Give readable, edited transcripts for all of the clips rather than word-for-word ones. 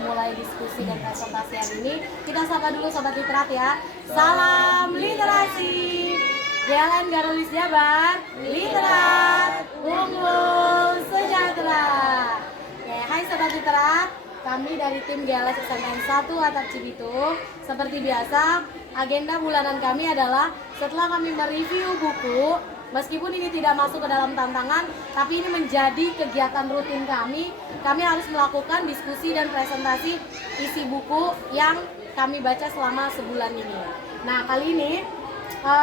memulai diskusi dan presentasi hari ini, kita sapa dulu Sobat Literat ya. Salam literasi. Jalan Garulis Jabar, literat, unggul, sejahtera. Oke, hai Sobat Literat, kami dari tim GLS SMN 1 Atap Cibitung. Seperti biasa, agenda bulanan kami adalah setelah kami mereview buku, meskipun ini tidak masuk ke dalam tantangan, tapi ini menjadi kegiatan rutin kami. Kami harus melakukan diskusi dan presentasi isi buku yang kami baca selama sebulan ini. Nah, kali ini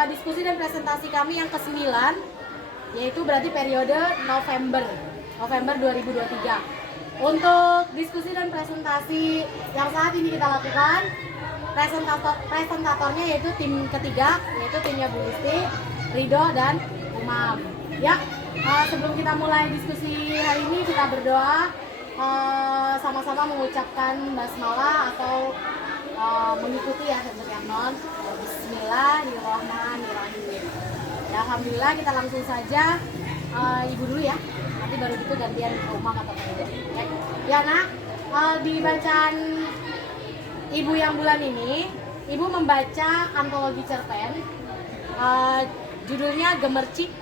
diskusi dan presentasi kami yang ke-9, yaitu berarti periode November 2023. Untuk diskusi dan presentasi yang saat ini kita lakukan, presentatornya yaitu tim ketiga, yaitu timnya Bu Listi, Ridho, dan Umam. Ya, sebelum kita mulai diskusi hari ini, kita berdoa sama-sama mengucapkan basmalah atau mengikuti ya untuk yang non. Bismillahirrahmanirrahim. Ya, alhamdulillah, kita langsung saja ibu dulu ya. Nanti baru gitu gantian Umam atau Ridho. Ya, nah, di bacaan ibu yang bulan ini, ibu membaca antologi cerpen. Judulnya Gemercik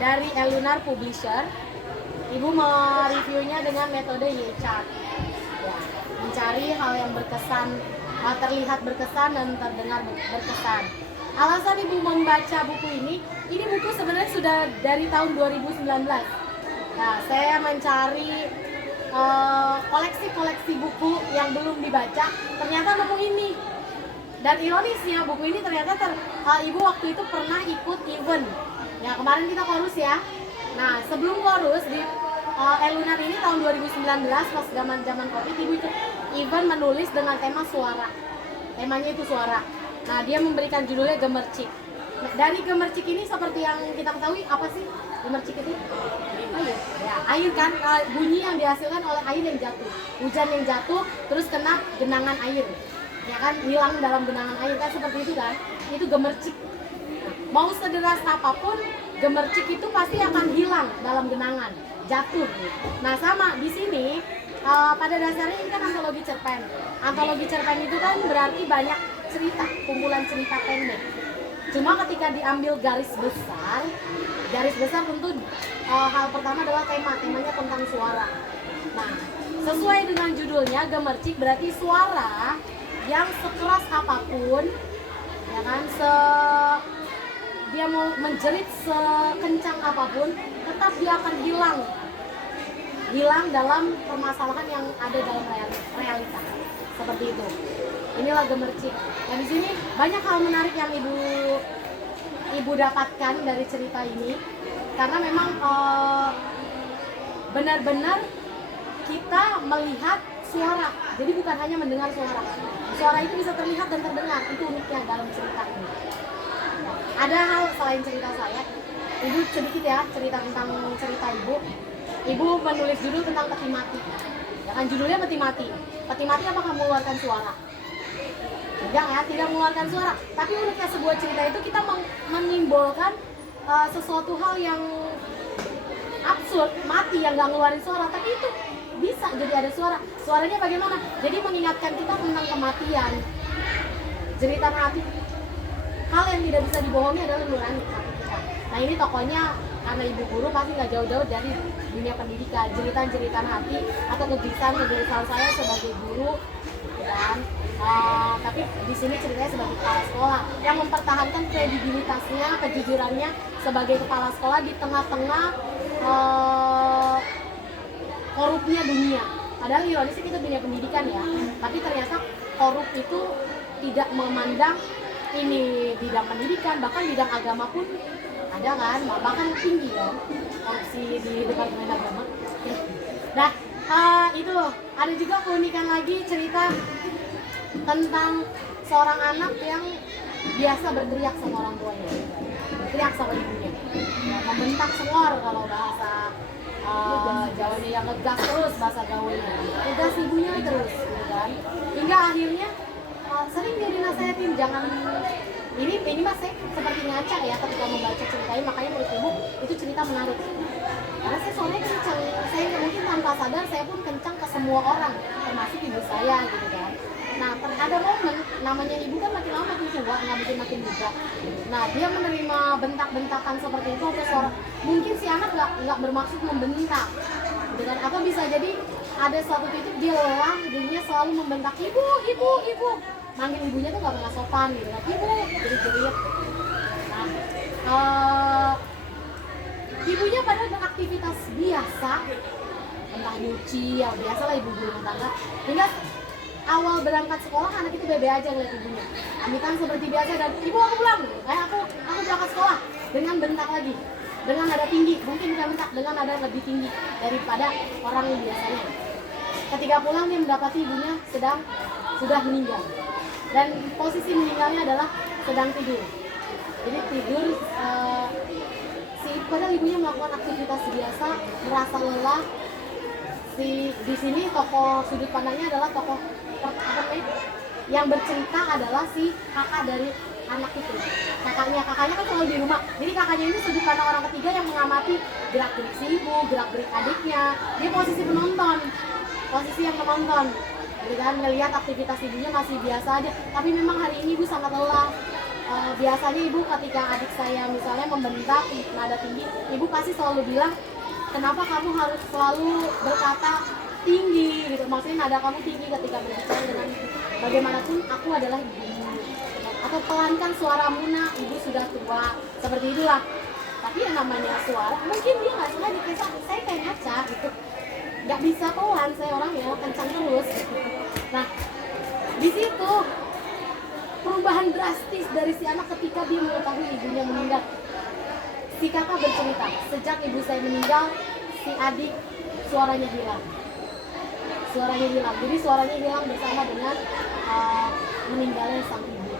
dari Elunar Publisher. Ibu mereviewnya dengan metode Y-chart, ya, mencari hal yang berkesan, terlihat berkesan dan terdengar berkesan. Alasan ibu membaca buku ini buku sebenarnya sudah dari tahun 2019. Nah, saya mencari koleksi-koleksi buku yang belum dibaca, ternyata nemu ini. Dan ironisnya buku ini ternyata ibu waktu itu pernah ikut event. Ya, kemarin kita chorus ya. Nah, sebelum chorus di Elunar ini tahun 2019 pas zaman Covid, ibu ikut event menulis dengan tema suara. Temanya itu suara. Nah, dia memberikan judulnya Gemercik. Nah, dari Gemercik ini seperti yang kita ketahui, apa sih gemercik itu? Air. Ya, air kan, bunyi yang dihasilkan oleh air yang jatuh. Hujan yang jatuh terus kena genangan air. Ya kan, hilang dalam genangan air kan, seperti itu kan. Itu gemercik. Mau sederas apapun, gemercik itu pasti akan hilang dalam genangan, jatuh. Nah, sama di sini pada dasarnya ini kan antologi cerpen. Antologi cerpen itu kan berarti banyak cerita, kumpulan cerita pendek. Cuma ketika diambil garis besar tentu hal pertama adalah temanya tentang suara. Nah, sesuai dengan judulnya, gemercik berarti suara yang sekeras apapun, ya kan, dia mau menjerit sekencang apapun, tetap dia akan hilang dalam permasalahan yang ada dalam realita. Seperti itu. Inilah gemercik. Nah, di sini banyak hal menarik yang ibu dapatkan dari cerita ini, karena memang benar-benar kita melihat suara. Jadi bukan hanya mendengar suara. Suara itu bisa terlihat dan terdengar. Itu uniknya dalam cerita ini. Ada hal selain cerita saya, ibu sedikit ya cerita tentang cerita ibu. Ibu menulis judul tentang peti mati. Ya kan, judulnya peti mati. Peti mati apakah mengeluarkan suara? Tidak mengeluarkan suara. Tapi uniknya sebuah cerita itu kita menyimbolkan sesuatu hal yang absurd, mati yang nggak ngeluarin suara, tapi itu bisa jadi ada suara. Suaranya bagaimana? Jadi mengingatkan kita tentang kematian. Jeritan hati. Hal yang tidak bisa dibohongi adalah nurani hati kita. Nah, ini tokohnya karena ibu guru pasti nggak jauh-jauh dari dunia pendidikan. Jeritan hati atau kegelisahan saya sebagai guru, dan tapi di sini ceritanya sebagai kepala sekolah yang mempertahankan kredibilitasnya, kejujurannya sebagai kepala sekolah di tengah-tengah korupnya dunia. Padahal ironisnya kita dunia pendidikan ya, tapi ternyata korup itu tidak memandang ini bidang pendidikan, bahkan bidang agama pun ada kan, bahkan tinggi kan korupsi di departemen agama. Nah, itu ada juga keunikan lagi cerita tentang seorang anak yang biasa berteriak sama orang tuanya, berteriak sama ibunya, ya, membentak sengor kalau bahasa Jawanya, yang ngegas terus bahasa gaulnya, ngegas ibunya terus, gitu kan, hingga akhirnya sering dia dinasehatin jangan ini mas, saya seperti ngaca ya ketika membaca cerita ini, makanya menurut ibu itu cerita menarik karena saya soalnya kencang, saya mungkin tanpa sadar saya pun kencang ke semua orang termasuk ibu saya namanya ibu kan makin lama makin tua, nggak mungkin makin muda. Nah dia menerima bentak-bentakan seperti itu atau suara, mungkin si anak nggak bermaksud membentak, dengan atau bisa jadi ada suatu titik dia lelah, dirinya selalu membentak ibu, manggil ibunya tuh nggak pernah sopan gitu kan, ibu, jerit-jerit. Nah, ibunya padahal beraktivitas biasa, entah nyuci, ya biasa lah ibu rumah tangga, hingga awal berangkat sekolah anak itu bebe aja ngeliat ibunya, amitan seperti biasa dan ibu aku pulang, kayak aku berangkat sekolah dengan bentak lagi, dengan nada tinggi, mungkin bukan bentak, dengan nada lebih tinggi daripada orang yang biasanya. Ketika pulang dia mendapati ibunya sudah meninggal, dan posisi meninggalnya adalah sedang tidur. Jadi tidur, padahal ibunya melakukan aktivitas biasa, merasa lelah. Di sini tokoh sudut pandangnya adalah tokoh yang bercerita adalah si kakak dari anak itu. Kakaknya kan selalu di rumah. Jadi kakaknya ini sudut pandang orang ketiga yang mengamati gerak-gerik si ibu, gerak-gerik adiknya. Dia posisi penonton, posisi yang menonton. Jadi kan ngelihat aktivitas ibunya masih biasa aja. Tapi memang hari ini ibu sangat lelah. Biasanya ibu ketika adik saya misalnya membentak nada tinggi, ibu pasti selalu bilang, kenapa kamu harus selalu berkata tinggi gitu, maksudnya nada kamu tinggi ketika berbicara dengan ibu, bagaimanapun aku adalah ibumu, atau pelankan suaramu nak, ibu sudah tua, seperti itulah. Tapi yang namanya suara, mungkin dia nggak sengaja, saya kayak ngaca gitu, nggak bisa pelan, saya orangnya kencang terus gitu. Nah di situ perubahan drastis dari si anak ketika dia mengetahui ibunya meninggal. Si kakak bercerita, sejak ibu saya meninggal, si adik suaranya hilang. Jadi suaranya hilang bersama dengan meninggalnya sang ibu.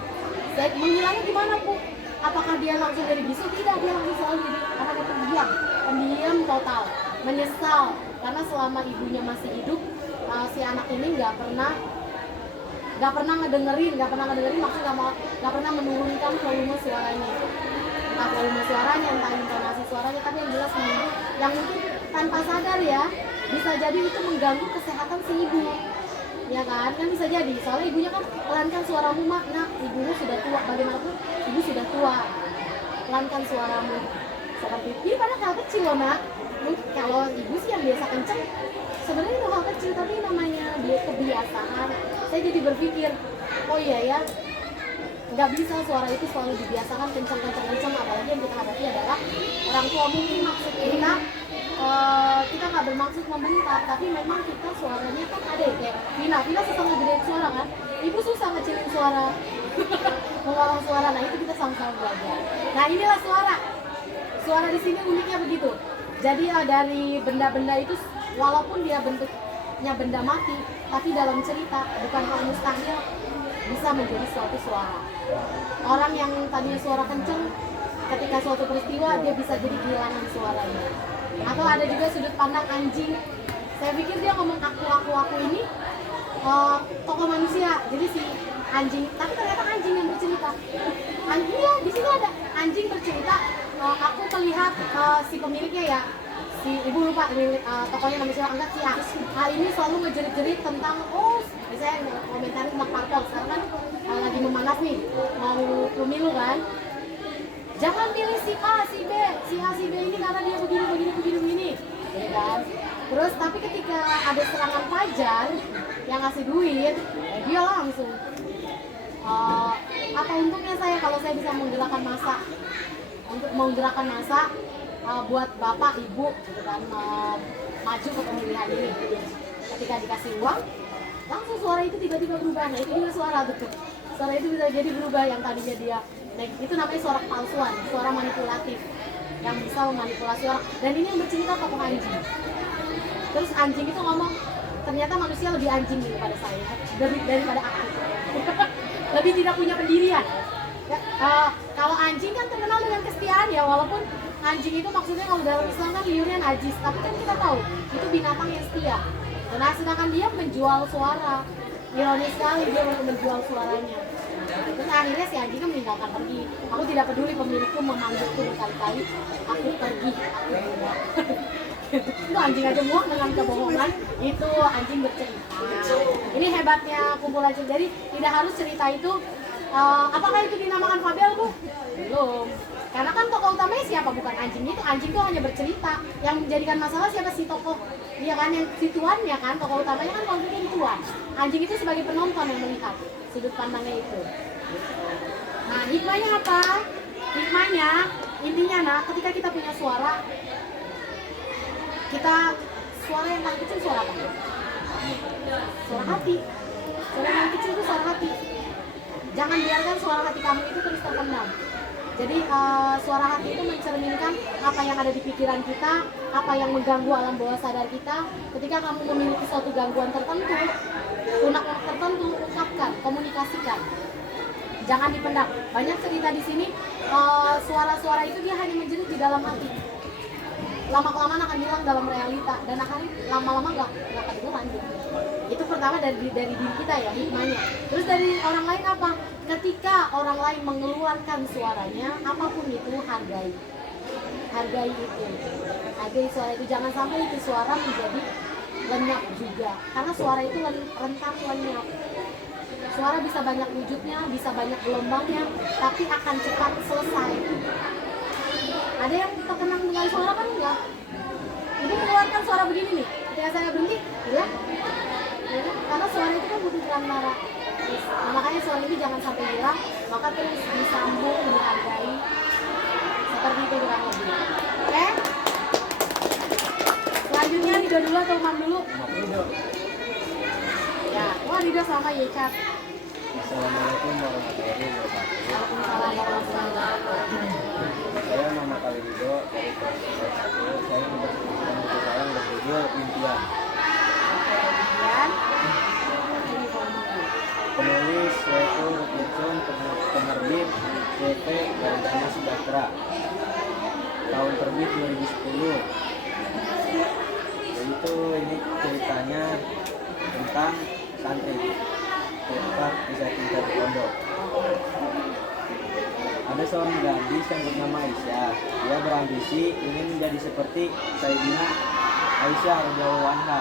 Saya menghilangnya gimana Bu? Apakah dia langsung dari bisu? Tidak, dia langsung selalu jadi anak yang pendiam total, menyesal karena selama ibunya masih hidup, si anak ini nggak pernah ngedengerin, maksudnya nggak pernah menurunkan volume suaranya. Entah volume suaranya, entah intonasi suaranya, tapi yang jelas yang mungkin tanpa sadar ya, bisa jadi itu mengganggu kesehatan si ibu, ya kan bisa jadi, soalnya ibunya kan pelankan suaramu mak, nak ibunya sudah tua, bagaimanapun ibu sudah tua, pelankan suaramu, seperti itu. Ini padahal hal kecil loh nak, kalau ibu sih yang biasa kenceng, sebenarnya itu hal kecil, tapi namanya dia kebiasaan. Saya jadi berpikir, oh iya ya, nggak bisa suara itu selalu dibiasakan kencang, apalagi yang kita hadapi adalah orang tua. Mungkin maksud kita nggak bermaksud membentak, tapi memang kita suaranya kan ada ya, kayak Vina susah ngegedein suara kan, ibu susah ngecilin suara, mengolah suara. Nah itu kita sama-sama belajar. Nah inilah suara di sini uniknya begitu. Jadi dari benda-benda itu, walaupun dia bentuknya benda mati, tapi dalam cerita bukan hal mustahil bisa menjadi suatu suara. Orang yang tadinya suara kenceng, ketika suatu peristiwa dia bisa jadi kehilangan suaranya. Atau ada juga sudut pandang anjing. Saya pikir dia ngomong aku ini tokoh manusia. Jadi si anjing, tapi ternyata anjing yang bercerita. Iya, di sini ada anjing bercerita. Aku melihat si pemiliknya ya, si ibu lupa tokohnya namanya siapa, angkat si A ini selalu ngejerit-jerit tentang misalnya komentarin tentang parpol. Sekarang kan lagi memanas nih, mau pemilu kan, jangan pilih si A, si B ini karena dia begini, ya kan? Terus tapi ketika ada serangan Fajar yang ngasih duit, dia langsung apa untungnya saya kalau saya bisa menggerakkan massa buat bapak ibu gitu kan, maju ke pemilihan ini. Ketika dikasih uang, langsung suara itu tiba-tiba berubah. Nah itu juga suara itu bisa jadi berubah, yang tadinya dia itu namanya suara palsuan, suara manipulatif yang bisa memanipulasi orang. Dan ini yang bercerita tokoh anjing. Terus anjing itu ngomong, ternyata manusia lebih anjing daripada saya, daripada aku. Lebih tidak punya pendirian ya, kalau anjing kan terkenal dengan kesetiaan ya, walaupun anjing itu maksudnya kalau dalam Islam kan liurnya najis, tapi kan kita tahu itu binatang yang setia. Nah sedangkan dia menjual suara, ironis sekali dia menjual suaranya. Terus akhirnya si anjingnya meninggalkan pergi. Aku tidak peduli pemilikku memanggilku berkali-kali, aku pergi, aku muak. Itu anjing aja muak dengan kebohongan, itu anjing bercerita. Ini hebat. hebatnya kumpulan cerita. Jadi tidak harus cerita itu apakah itu dinamakan fabel, Bu? Belum. Karena kan tokoh utamanya siapa? Bukan anjing itu. Anjing itu hanya bercerita. Yang menjadikan masalah siapa? Si tokoh. Iya kan, yang si tuannya kan, tokoh utamanya kan konfliknya di tuan. Anjing itu sebagai penonton yang melihat sudut pandangnya itu. Nah, hikmahnya apa? Hikmahnya intinya ketika kita punya suara, suara yang paling kecil suara apa? Suara hati. Suara yang kecil itu suara hati. Jangan biarkan suara hati kamu itu terus terpendam. Jadi suara hati itu mencerminkan apa yang ada di pikiran kita, apa yang mengganggu alam bawah sadar kita. Ketika kamu memiliki suatu gangguan tertentu, unek-unek tertentu, ungkapkan, komunikasikan. Jangan dipendam. Banyak cerita di sini, suara-suara itu dia hanya menjerit di dalam hati. Lama-kelamaan akan hilang dalam realita dan akan lama-lama nggak kedengeran gitu. Itu pertama dari diri kita ya, hikmahnya. Terus dari orang lain apa? Ketika orang lain mengeluarkan suaranya, apapun itu hargai. Hargai itu. Hargai suara itu. Jangan sampai itu suara menjadi lenyap juga. Karena suara itu rentan lenyap. Suara bisa banyak wujudnya, bisa banyak gelombangnya, tapi akan cepat selesai. Ada yang terkenang dengan suara kan enggak? Ibu mengeluarkan suara begini nih, ketika saya berhenti, hilang. Ya, karena suara itu kan butuh terang nara. Nah, makanya suara ini jangan sampai hilang, maka terus disambung, dihargai. Seperti itu kurang lebih. Oke? Selanjutnya Rido dulu atau Mam dulu? Rido. Ya, wah Rido sama Yecat. Assalamualaikum warahmatullahi wabarakatuh. Waalaikumsalam warahmatullahi wabarakatuh. Saya Muhammad Ali Rido dari kelas 1. Saya mempersembahkan buku saya yang berjudul Impian. Kemudian Penulis yaitu Rukminson, penerbit CP Garuda Sejahtera. Tahun terbit 2010. Yaitu ini ceritanya tentang santri. Tempat kisah cinta di pondok. Ada seorang gadis yang bernama Aisyah. Dia berambisi ingin menjadi seperti Sayyidina Aisyah radhiyallahu anha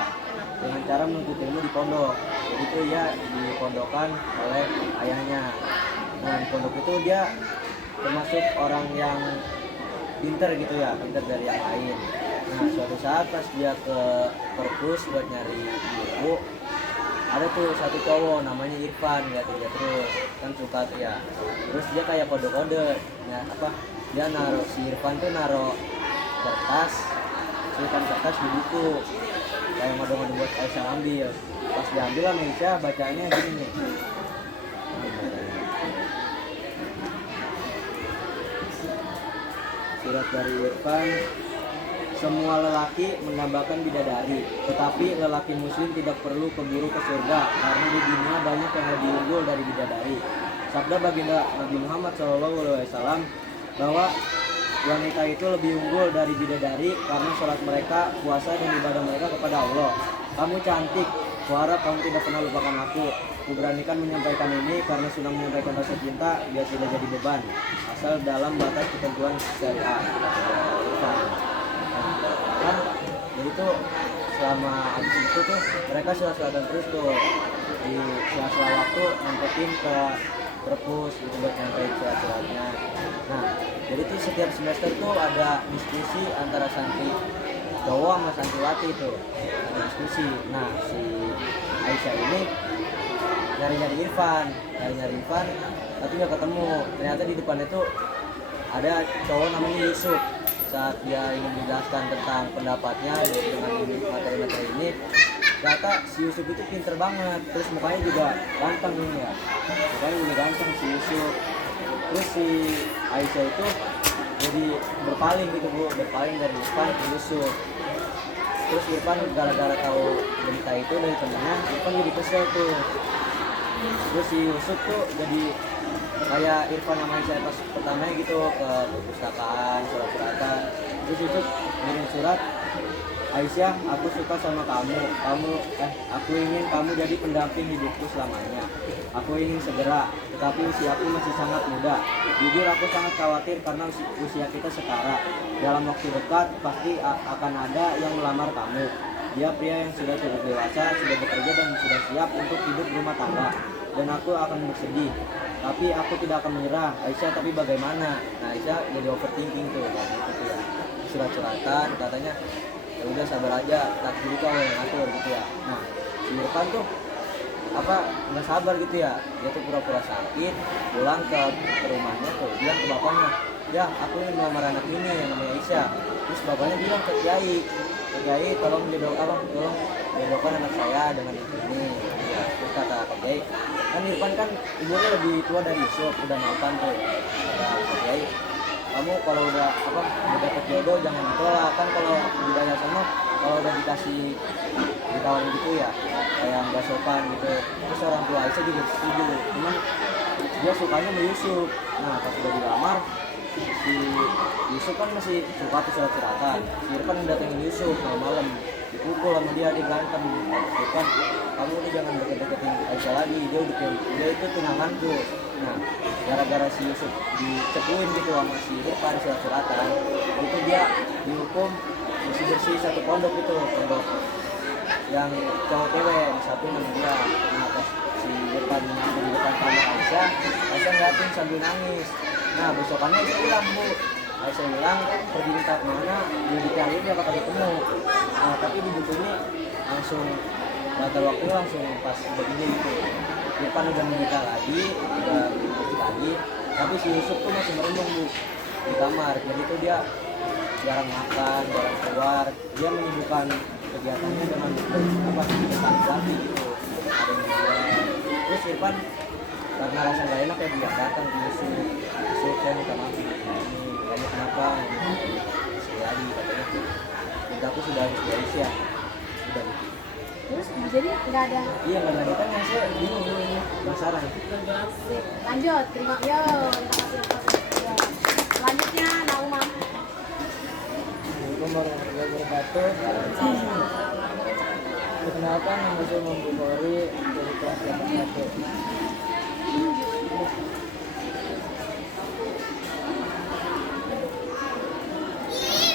dengan cara menuntut ilmu di pondok. Jadi itu ia dipondokan oleh ayahnya. Nah, di pondok itu dia termasuk orang yang pinter gitu ya, pinter dari yang lain. Nah, suatu saat pas dia ke perpus buat nyari buku, ada tuh satu cowok namanya Irfan, dia terus kan suka tuh ya. Terus dia kayak kode-kode ya, dia naruh, si Irfan tuh naruh selipan kertas di buku kayak ngode-ngode buat Aisyah ambil. Pas diambil sama Aisyah, bacanya gini nih. Surat dari Irfan. Semua lelaki menambahkan bidadari, tetapi lelaki muslim tidak perlu keburu ke surga karena di dunia banyak yang lebih unggul dari bidadari. Sabda baginda Nabi Muhammad SAW bahwa wanita itu lebih unggul dari bidadari karena sholat mereka, puasa dan ibadah mereka kepada Allah. Kamu cantik, kuharap kamu tidak pernah lupakan aku. Kuberanikan menyampaikan ini karena sudah menyampaikan rasa cinta biar tidak jadi beban, asal dalam batas ketentuan syariat. Kan jadi tuh selama habis itu tuh mereka selatan terus tuh di sela-sela waktu nyampein ke perpus gitu buat nyampein surat-suratnya. Nah, jadi tuh setiap semester tuh ada diskusi antara santri cowok sama santriwati itu, ada diskusi. Nah, si Aisyah ini nyari-nyari Irfan tapi nggak ketemu. Ternyata di depan itu ada cowok namanya Yusuf. Saat dia ingin menjelaskan tentang pendapatnya dengan materi-materi ini, ternyata si Yusuf itu pinter banget, terus mukanya juga ganteng nih ya, mukanya juga ganteng si Yusuf. Terus si Aisyah itu jadi berpaling gitu Bu, berpaling dari Irfan ke Yusuf. Terus Irfan gara-gara tahu berita itu dari temennya, Irfan jadi kesel tuh. Terus si Yusuf tuh jadi kayak Irfan sama Aisyah pas pertamanya gitu ke perpustakaan, surat-suratan. Terus Yusuf ngirim surat, Aisyah, aku suka sama kamu. Aku ingin kamu jadi pendamping hidupku selamanya. Aku ingin segera, tetapi usiaku masih sangat muda. Jujur aku sangat khawatir karena usia kita setara. Dalam waktu dekat pasti akan ada yang melamar kamu. Dia pria yang sudah cukup dewasa, sudah bekerja dan sudah siap untuk hidup rumah tangga. Dan aku akan bersedih. Tapi aku tidak akan menyerah. Aisyah, tapi bagaimana? Nah, Aisyah jadi overthinking tuh, kayak gitu tuh ya. Surat-suratan katanya, ya udah sabar aja, takdir itu Allah yang ngatur gitu ya. Nah, si Irfan tuh nggak sabar gitu ya, dia tuh pura-pura sakit, pulang ke rumahnya tuh, bilang ke bapaknya, ya aku ini melamar anak ini yang namanya Aisyah. Terus bapaknya bilang ke Kiai, tolong jodohkan anak saya dengan ini ya. Terus kata Pak Kiai, kan Irfan kan ibunya lebih tua dari Yusuf, udah mapan tuh. Kata Pak Kiai, kamu kalau udah dapet jodoh jangan ditolak, kan kalau budaya sana kalau udah ditawarin gitu ya kayak nggak sopan gitu. Terus orang tua Aisyah juga setuju, cuman dia sukanya sama Yusuf. Nah pas udah dilamar, si Yusuf kan masih suka tuh surat-suratan. Si Irfan datengin Yusuf malam-malam, dipukul sama dia berantem. Irfan, kamu ini jangan deket-deketin Aisyah lagi, dia itu tunangan tuh. Nah gara-gara si Yusuf dicepuin gitu sama si Irfan surat-suratan, itu dia dihukum bersih-bersih satu pondok itu, pondok yang cowok cewek satu sama dia. Nah pas si Irfan di depan kamar Aisyah ngeliatin sambil nangis. Nah besokannya Aisyah bilang pergi minta kemana, dicari dia bakal ketemu. Nah tapi di buku ini langsung batal waktunya langsung pas begini gitu. Irfan udah menikah lagi, udah beristri lagi, tapi si Yusuf tuh masih merenung di kamar. Jadi tuh dia jarang makan, jarang keluar, dia menyibukkan kegiatannya dengan depan lagi gitu. Ada yang jual. Terus Irfan karena rasa gak enak ya dia datang ke Yusuf, saya minta maaf ini, kamu kenapa sekali lagi katanya, mintaku sudah habis dari Aisyah, udah gitu. Terus jadi nggak ada. Iya nggak ada kan, saya bingung ini penasaran. Sip. Lanjut, terima kasih. Selanjutnya Nauma. Assalamualaikum warahmatullahi wabarakatuh. Perkenalkan, nama saya Muhammad Bukhari dari kelas 81.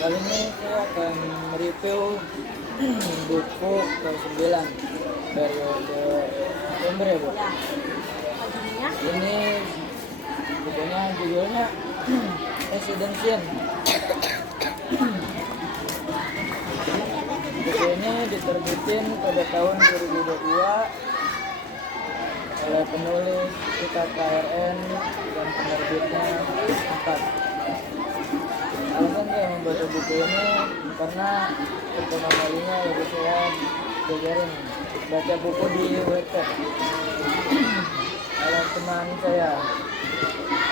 Kali ini saya akan mereview buku ke-9 periode September ya Bu. Ya. Judulnya? Ini bukunya judulnya Residential. Buku ini diterbitin pada tahun 2022 oleh penulis KKRN dan penerbitnya 4. Alasan saya membaca buku ini karena pertama kalinya lagi saya belajarin baca buku di Wattpad oleh teman saya,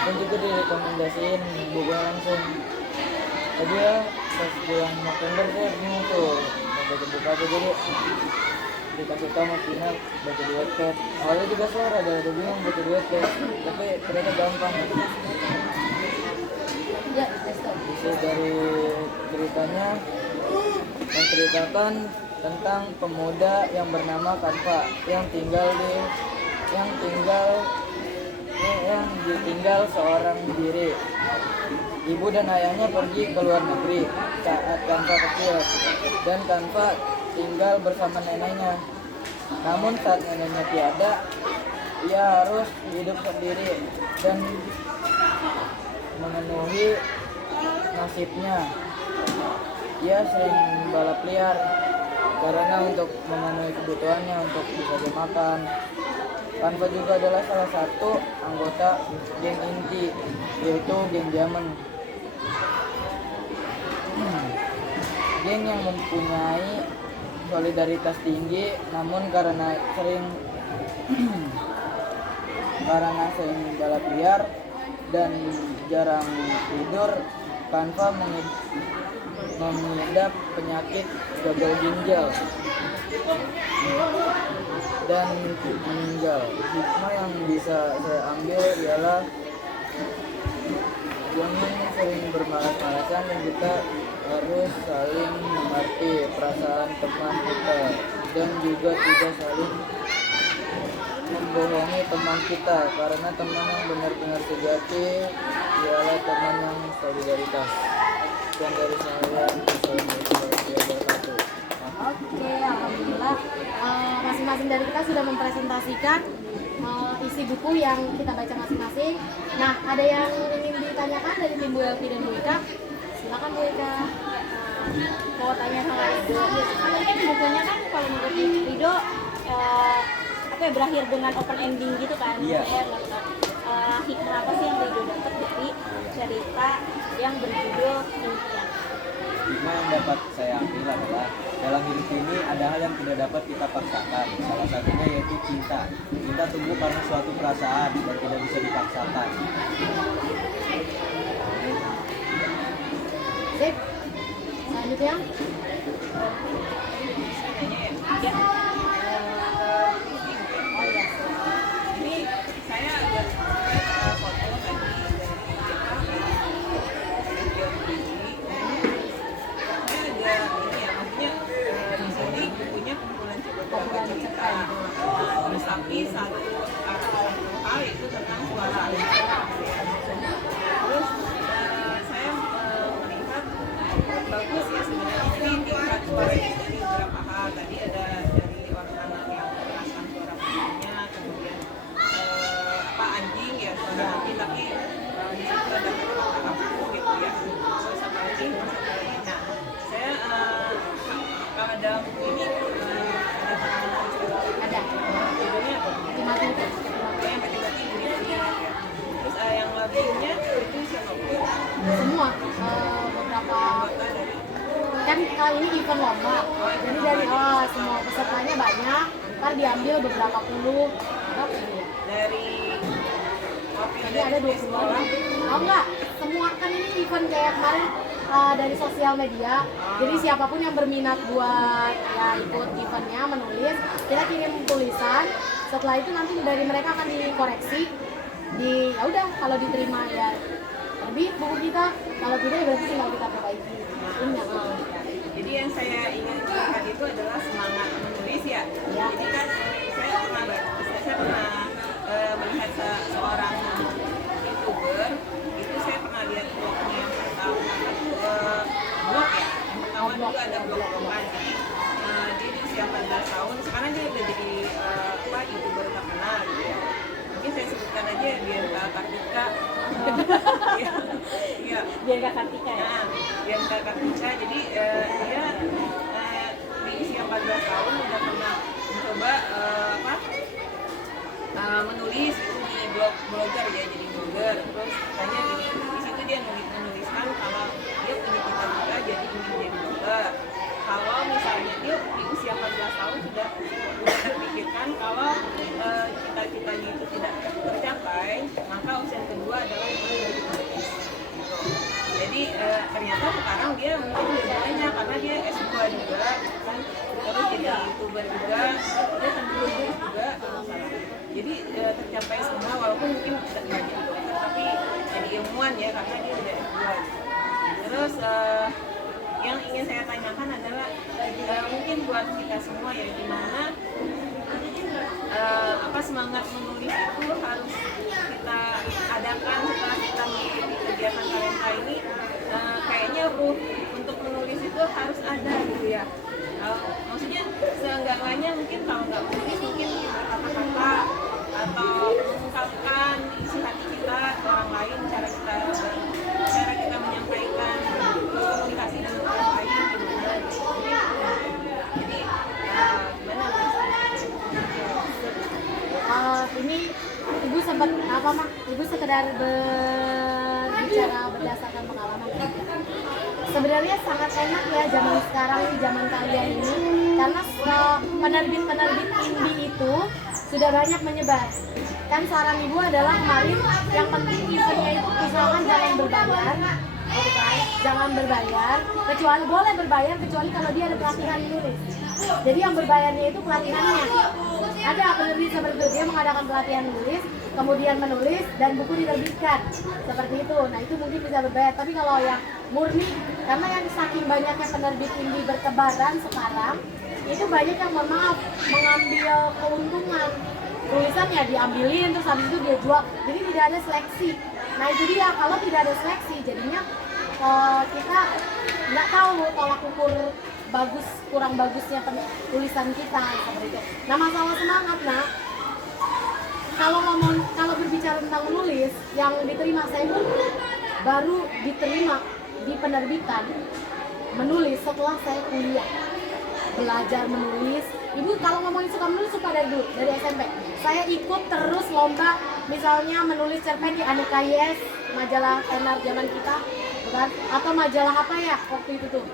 dan juga direkomendasiin buku langsung. Tadi ya pas bulan November saya bingung tuh mau baca buku apa, jadi dikasih tahu sama Pina baca di Wattpad. Awalnya juga saya rada bingung baca di Wattpad, tapi ternyata gampang. Ya, stop. Bisa dari ceritanya menceritakan tentang pemuda yang bernama Kanva yang ditinggal seorang diri. Ibu dan ayahnya pergi ke luar negeri saat Kanva kecil, dan Kanva tinggal bersama neneknya. Namun saat neneknya tiada, ia harus hidup sendiri dan memenuhi nasibnya. Ia sering balap liar karena untuk memenuhi kebutuhannya untuk bisa makan. Kanva juga adalah salah satu anggota geng inti, yaitu geng Diamond. Geng yang mempunyai solidaritas tinggi, namun karena sering balap liar dan jarang tidur, Kanva mengidap penyakit gagal ginjal dan meninggal. Hikmah yang bisa saya ambil ialah jangan sering bermalas-malasan, dan kita harus saling mengerti perasaan teman kita, dan juga tidak saling membohongi teman kita, karena teman yang benar-benar sejati ialah teman yang solidaritas. Sekian dari saya. Assalamualaikum warahmatullahi wabarakatuh. Oke, alhamdulillah masing-masing dari kita sudah mempresentasikan isi buku yang kita baca masing-masing. Nah, ada yang ingin ditanyakan dari tim Bu Elvi dan Bu Ika? Silakan Bu Ika. Mau tanya sama Ibu. Mungkin bukunya kan kalau menurut Rido berakhir dengan open ending gitu kan. Iya. Saya nggak tahu hikmah apa sih yang Rido dapat dari cerita yang berjudul Impian. Hikmah yang dapat saya ambil adalah dalam hidup ini ada hal yang tidak dapat kita paksakan. Salah satunya yaitu cinta. Cinta tumbuh karena suatu perasaan dan tidak bisa dipaksakan. Sip. Selanjutnya. Ya. Ini saya agak foto tadi dari saya agak ini ya, maksudnya di sini bukunya kumpulan cerita. Terus tapi satu hal itu tentang suara. Terus saya melihat bagus ya sebenarnya ini tingkat suara itu dari beberapa hal. Tadi ada dari orang anak yang merasakan suara punya, kemudian anjing ya suara anjing, tapi di situ ada kata-kata aku gitu ya. Terus apa lagi? Nah, saya kalau dalam buku ini Ada. judulnya apa? Mati-mati. Yang mati-mati bunyi-bunyi. Terus yang lebihnya itu siapa pun Semua beberapa anggota dari kan kali ini event lomba. Jadi dari semua pesertanya banyak. Ntar diambil beberapa puluh. Berapa ya? dari Jadi ada 20 orang. Oh enggak, semua kan ini event kayak kemarin dari sosial media. Jadi siapapun yang berminat buat ya ikut eventnya menulis, kita kirim tulisan. Setelah itu nanti dari mereka akan dikoreksi. Ya udah kalau diterima ya lebih buku kita, kalau tidak ya berarti tinggal kita perbaiki. Ini ya. Jadi yang saya ingin lihat itu adalah semangat menulis ya. Ya. Jadi kan saya pernah melihat seorang youtuber itu saya pernah lihat blognya yang pertama itu blog ya. Yang pertama dulu ada blog-blogan. Jadi dia di usia 14 tahun. Sekarang dia udah jadi youtuber terkenal gitu ya. Mungkin saya sebutkan aja Bianca Kartika. Iya. Bianca Kartika ya. Nah, Bianca Kartika, jadi dia di usia 14 tahun udah pernah mencoba menulis itu di blogger ya, jadi blogger. Terus katanya di situ dia menuliskan kalau dia punya cita-cita jadi ingin jadi blogger. Kalau misalnya dia di usia 14 tahun sudah terpikirkan kalau cita-citanya itu tidak tercapai, maka opsi kedua adalah menjadi penulis. Jadi ternyata sekarang dia mungkin lebih banyak karena dia S2 juga kan, terus jadi youtuber juga, dia sambil nulis juga kalau nggak salah. Jadi tercapai semua walaupun mungkin tidak jadi dokter tapi jadi ilmuwan ya karena dia udah S2. Terus yang ingin saya tanyakan adalah mungkin buat kita semua ya, gimana semangat menulis itu harus kita adakan setelah kita mengikuti kegiatan talenta ini. Kayaknya untuk menulis itu harus ada gitu ya. Maksudnya seenggak-enggaknya mungkin kalau nggak menulis mungkin kata-kata atau mengungkapkan isi hati kita ke orang lain, cara kita menyampaikan komunikasi dengan orang lain gimana gitu. Jadi gimana Ini ibu sempat ibu sekedar berbicara berdasarkan pengalaman. Sebenarnya sangat enak ya zaman sekarang, zaman kalian ini, karena penerbit indie itu sudah banyak menyebar. Kan saran ibu adalah kemarin yang penting eventnya itu usahakan jangan berbayar, jangan berbayar, kecuali boleh berbayar kecuali kalau dia ada pelatihan menulis. Jadi yang berbayarnya itu pelatihannya. Ada penerbit seperti itu, dia mengadakan pelatihan menulis, kemudian menulis dan buku diterbitkan seperti itu. Nah itu mungkin bisa berbayar. Tapi kalau yang murni, karena yang saking banyaknya penerbit indie bertebaran sekarang, itu banyak yang mohon maaf mengambil keuntungan. Tulisannya diambilin terus habis itu dia jual. Jadi tidak ada seleksi. Nah itu dia, kalau tidak ada seleksi jadinya kita nggak tahu tolak ukur bagus kurang bagusnya tulisan kita seperti itu. Nah masalah semangat nak, kalau berbicara tentang menulis yang diterima, saya pun baru diterima di penerbitan menulis setelah saya kuliah belajar menulis. Ibu kalau ngomongin suka menulis suka dari dulu, dari SMP saya ikut terus lomba, misalnya menulis cerpen di Aneka Yes, majalah tenar zaman kita bukan, atau majalah apa ya waktu itu tuh,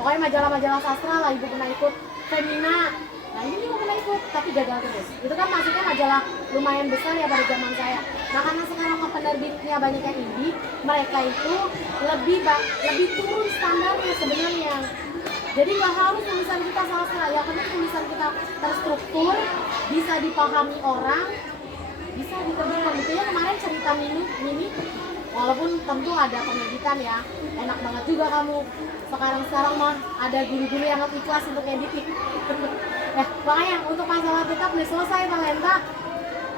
pokoknya majalah-majalah sastra lah ibu pernah ikut. Femina, nah ini juga pernah ikut tapi gagal terus. Itu kan masuknya majalah lumayan besar ya pada zaman saya. Nah karena sekarang penerbitnya banyak yang indie, mereka itu lebih turun standarnya sebenarnya. Jadi nggak harus tulisan kita sastra, ya karena tulisan kita terstruktur, bisa dipahami orang, bisa diterbitkan. Buktinya kemarin cerita Mini, walaupun tentu ada penerbitan ya, enak banget juga kamu. Sekarang mah ada guru-guru yang ikhlas untuk editing. Nah, makanya untuk masalah tetap nih selesai talenta,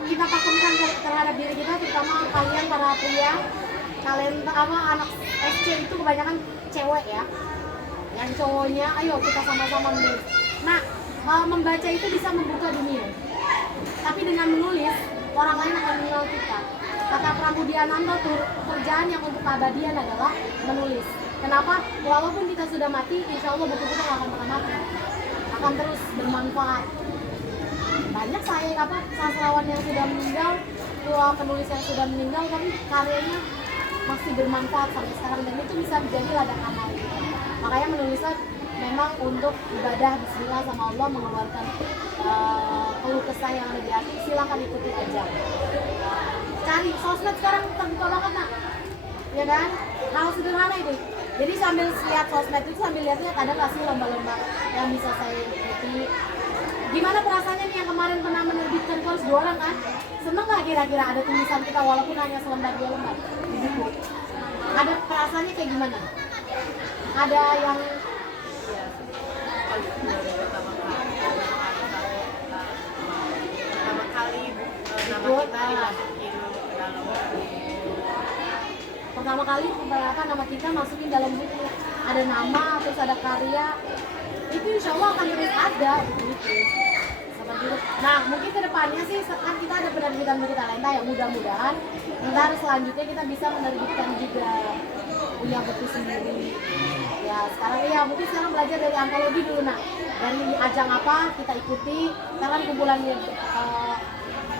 kita pakemkan terhadap diri kita, terutama kalian para pria. Talenta anak SC itu kebanyakan cewek ya. Yang cowoknya, ayo kita sama-sama menulis. Nah, membaca itu bisa membuka dunia. Tapi dengan menulis, orang lain akan mengenal kita. Kata Pramudiananda, pekerjaan yang untuk keabadian adalah menulis. Kenapa? Walaupun kita sudah mati, insya Allah buku kita nggak akan pernah mati. Akan terus bermanfaat. Banyak sastrawan yang sudah meninggal, penulis yang sudah meninggal, tapi karyanya masih bermanfaat sampai sekarang, dan itu bisa menjadi ladang amal. Makanya menulislah memang untuk ibadah, bismillah sama Allah, mengeluarkan keluh kesah yang ada di hati. Silakan ikuti aja. Cari sosmed sekarang terbuka banget nak, ya kan? Hal sederhana itu. Jadi sambil lihat sosmed itu sambil lihat ada nggak sih lomba-lomba yang bisa saya ikuti. Gimana perasaannya nih yang kemarin pernah menerbitkan kurs 2 orang kan? Seneng nggak kira-kira ada tulisan kita walaupun hanya selembar 2 lembar di buku? Ada perasaannya kayak gimana? Ada yang pertama kali nama kita dimasukin ke dalam buku. pertama kali nama kita masukin dalam buku, ada nama terus ada karya, itu insya Allah akan terus ada gitu. Seperti itu. Nah mungkin kedepannya sih kan kita ada penerbitan buku talenta ya, mudah-mudahan ntar selanjutnya kita bisa menerbitkan juga punya buku sendiri. Ya sekarang ya mungkin sekarang belajar dari antologi dulu nak, dari ajang apa kita ikuti, karena kumpulan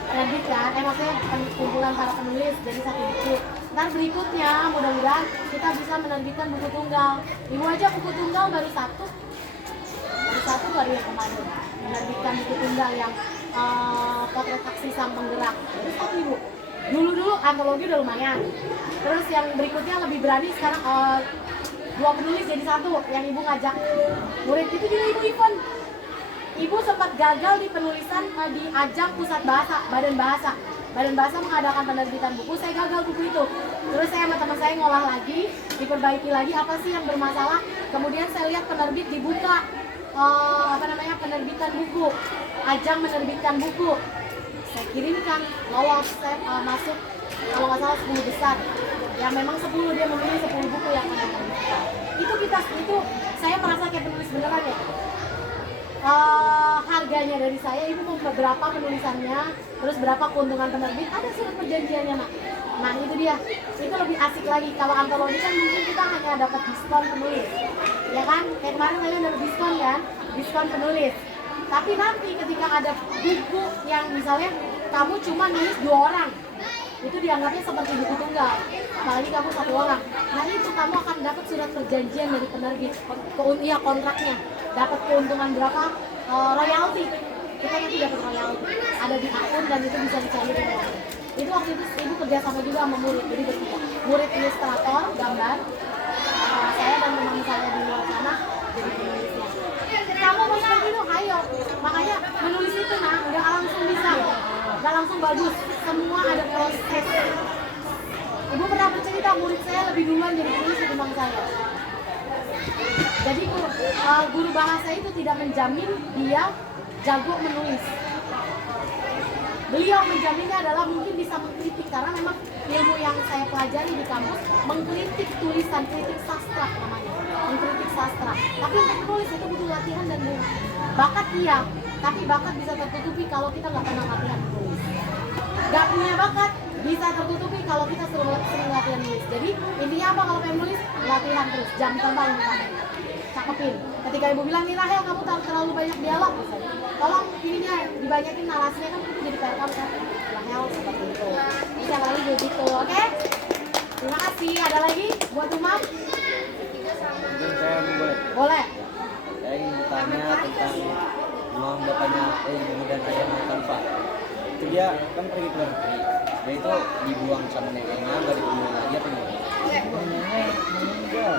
penerbit kan, maksudnya kumpulan para penulis jadi satu buku. Ntar berikutnya mudah-mudahan kita bisa menerbitkan buku tunggal. Ibu aja buku tunggal baru satu baru yang kemarin menerbitkan buku tunggal yang potret aksi sang penggerak. Terus satu ibu. Dulu antologi udah lumayan. Terus yang berikutnya lebih berani sekarang 2 penulis jadi satu, yang ibu ngajak murid itu juga ibu event. Ibu sempat gagal di penulisan di ajang pusat bahasa, Badan Bahasa mengadakan penerbitan buku, saya gagal buku itu. Terus saya sama teman saya ngolah lagi, diperbaiki lagi apa sih yang bermasalah. Kemudian saya lihat penerbit dibuka penerbitan buku, ajang menerbitkan buku. Saya kirimkan, lolos, saya masuk kalau nggak salah 10 besar. Yang memang 10 dia memilih 10 buku yang akan diterbitkan. Itu saya merasa kayak penulis beneran ya. Harganya dari saya, ibu mau berapa penulisannya, terus berapa keuntungan penerbit, ada surat perjanjiannya nak. Nah itu dia, itu lebih asik lagi. Kalau antologi kan mungkin kita hanya dapat diskon penulis, ya kan? Kayak kemarin saya dapat diskon kan, diskon penulis. Tapi nanti ketika ada buku yang misalnya kamu cuma nulis 2 orang, itu dianggapnya seperti buku tunggal, apalagi kamu 1 orang. Nah itu kamu akan dapat surat perjanjian dari penerbit, kontraknya, dapat keuntungan berapa, royalti. Kita nanti dapat royalti, ada di akun dan itu bisa dicairin. Itu waktu itu ibu kerja sama juga sama murid, jadi bertiga, murid ilustrator gambar, saya dan teman saya di luar sana jadi penulisnya. Kamu mau seperti itu, ayo. Makanya menulis itu nah nggak langsung bisa, nggak langsung bagus, semua ada proses. Ibu pernah bercerita murid saya lebih duluan jadi penulis ketimbang saya. Jadi guru bahasa itu tidak menjamin dia jago menulis. beliau menjaminnya adalah mungkin bisa mengkritik, karena memang ilmu yang saya pelajari di kampus mengkritik tulisan, kritik sastra namanya, mengkritik sastra. Tapi untuk menulis itu butuh latihan dan bakat iya, tapi bakat bisa tertutupi kalau kita nggak pernah latihan menulis. Nggak punya bakat bisa tertutupi kalau kita sering latihan nulis. Jadi intinya apa kalau pengen nulis? Latihan terus, jam terbang misalnya. Cakepin. Ketika ibu bilang, nih Rahel kamu terlalu banyak dialog misalnya, tolong ininya dibanyakin narasinya, kan itu jadi PR kamu kan. Rahel seperti itu. Ini siapa lagi begitu, oke? Terima kasih. Ada lagi buat Umam? Mungkin saya boleh. Boleh. Saya ingin bertanya tentang Imam bapaknya ibu dan ayahnya tanpa. Itu dia kan pergi ke luar negeri. Dia itu dibuang sama neneknya, nggak dibuang lagi apa gimana? Neneknya meninggal.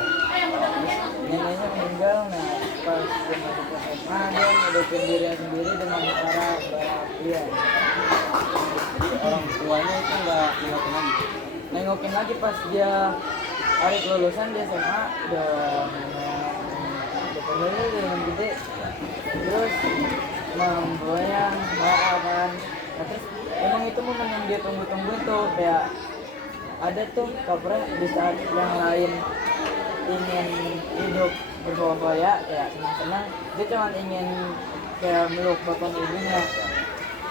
Neneknya meninggal, nah pas dia masuk ke SMA dia ngedopin dirinya sendiri dengan cara balapan. Jadi orang tuanya itu nggak nengokin lagi. Nengokin lagi pas dia hari kelulusan di SMA udah penulis dengan gede, terus membawanya kan. Nah, terus emang itu momen yang dia tunggu-tunggu tuh, kayak ada tuh kabarnya di saat yang lain ingin hidup berfoya-foya kayak senang-senang, dia cuma ingin kayak meluk bapak ibunya.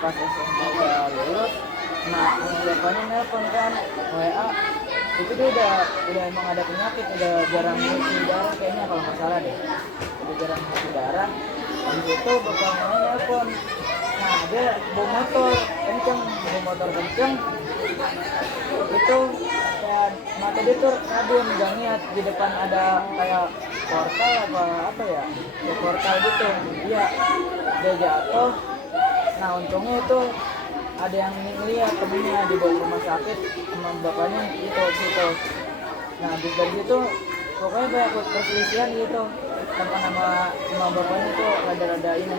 Pas SMA udah lulus, nah bapaknya nelpon kan WA, itu dia udah emang ada penyakit, udah jarang ngisi darah kayaknya kalau nggak salah deh, udah jarang ngisi darah. Habis itu bapaknya nelpon, nah dia bawa motor kenceng, itu kayak mata dia tuh ngabun, gak niat, di depan ada kayak portal apa ya, kayak portal gitu, iya dia jatuh. Nah untungnya itu ada yang ngeliat temennya dibawa ke rumah sakit sama bapaknya gitu. Nah habis dari itu pokoknya banyak perselisihan gitu, tanpa nama bapaknya tuh rada-rada ini,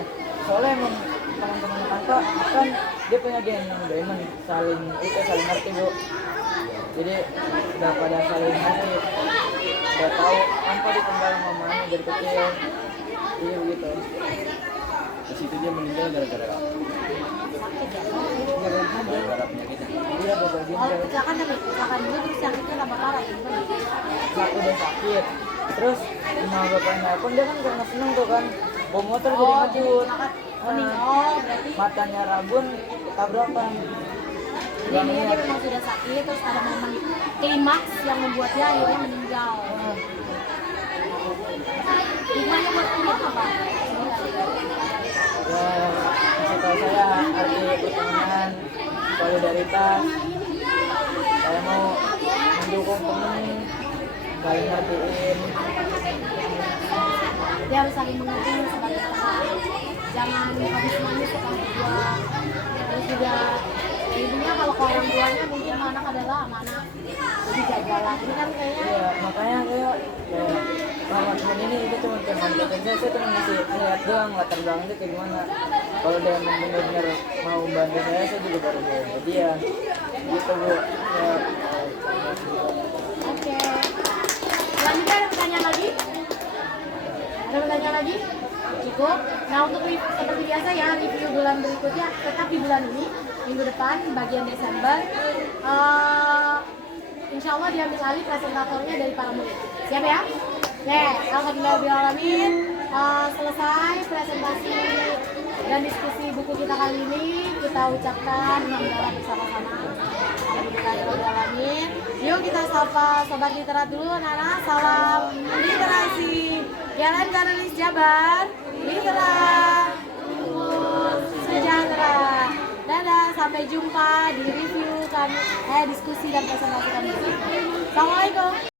soalnya emang teman-teman kakak kan dia punya geng diamond, saling ngerti bu, jadi udah pada saling ngerti, udah tahu tanpa ditinggal mamanya dari kecil, jadi begitu. Terus itu dia meninggal gara-gara apa? Gara-gara penyakitnya. Dia gagal Oh, ginjal, kecelakaan dulu terus sakitnya tambah parah gitu. udah sakit, terus sama bapaknya nelpon, dia kan karena seneng tuh kan bawa motor jadi ngabut. Berarti Matanya rabun, tabrakan. ini dia memang sudah sakit, terus ada momen klimaks yang membuat dia akhirnya meninggal. Hikmahnya buat kuliah apa? Ya, kasih tahu saya arti pertemanan, solidaritas. Saya mau mendukung temen, saling ngertiin. Dia harus saling mengerti sebagai teman. Jangan habis manis suka berdua. Terus juga ya ibunya kalau ke orang tuanya mungkin anak adalah amanah, jadi jagalah. Ini kan kayaknya Iya, makanya saya kayak sama temen ini itu cuma teman saya cuma ngasih lihat doang latar belakangnya kayak gimana. Kalau dia emang benar-benar mau bantu saya juga baru mau ke dia. Gitu bu. Ya, oke. Selanjutnya ada pertanyaan lagi? Ada pertanyaan lagi? Cukup. Nah untuk seperti biasa ya, review bulan berikutnya tetap di bulan ini, minggu depan bagian Desember. Insya Allah diambil alih presentatornya dari para murid. Siap ya? Oke, alhamdulillahirrahmanirrahim. Selesai presentasi dan diskusi buku kita kali ini. Kita ucapkan hamdalah bersama-sama. Alhamdulillahirrahmanirrahim. Yuk kita sapa sobat literat dulu, Nana. Salam literasi. Jalan Karanis Jabar, literat, sejahtera. Dadah, sampai jumpa di review kami, diskusi dan presentasi kami. Assalamualaikum.